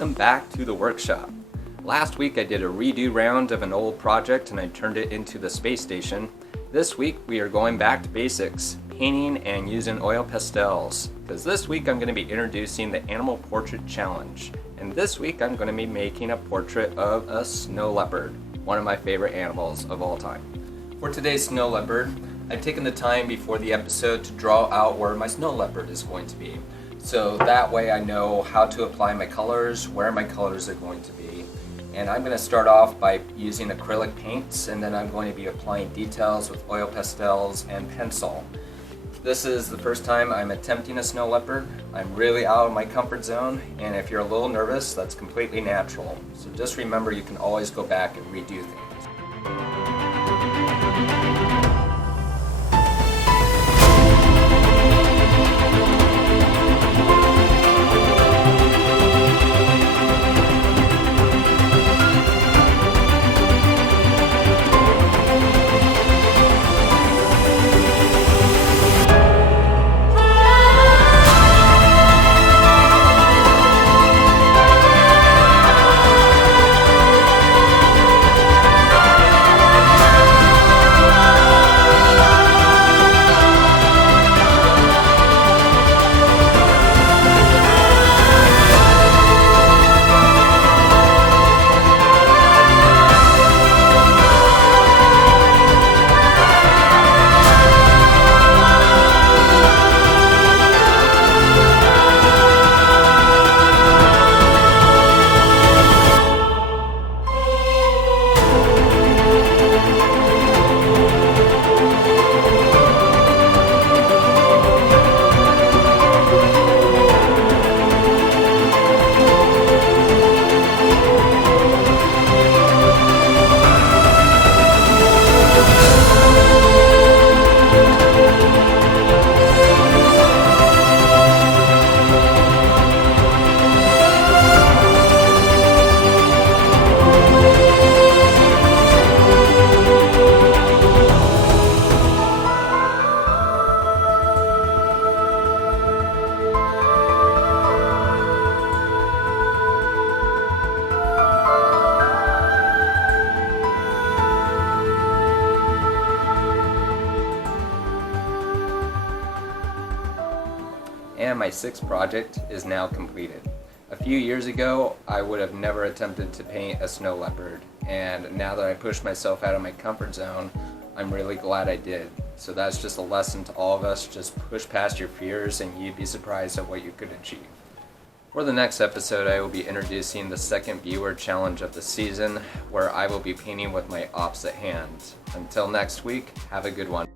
welcome back to the workshop. Last week I did a redo round of an old project and I turned it into the space station. This week we are going back to basics, painting and using oil pastels. Because this week I'm going to be introducing the Animal Portrait Challenge. And this week I'm going to be making a portrait of a snow leopard, one of my favorite animals of all time. For today's snow leopard, I've taken the time before the episode to draw out where my snow leopard is going to be. So that way I know how to apply my colors, where my colors are going to be. And I'm going to start off by using acrylic paints, and then I'm going to be applying details with oil pastels and pencil. This is the first time I'm attempting a snow leopard. I'm really out of my comfort zone, and if you're a little nervous, that's completely natural. So just remember you can always go back and redo things. And my sixth project is now completed. A few years ago, I would have never attempted to paint a snow leopard, and now that I pushed myself out of my comfort zone, I'm really glad I did. So that's just a lesson to all of us, just push past your fears and you'd be surprised at what you could achieve. For the next episode, I will be introducing the second viewer challenge of the season, where I will be painting with my opposite hand. Until next week, have a good one.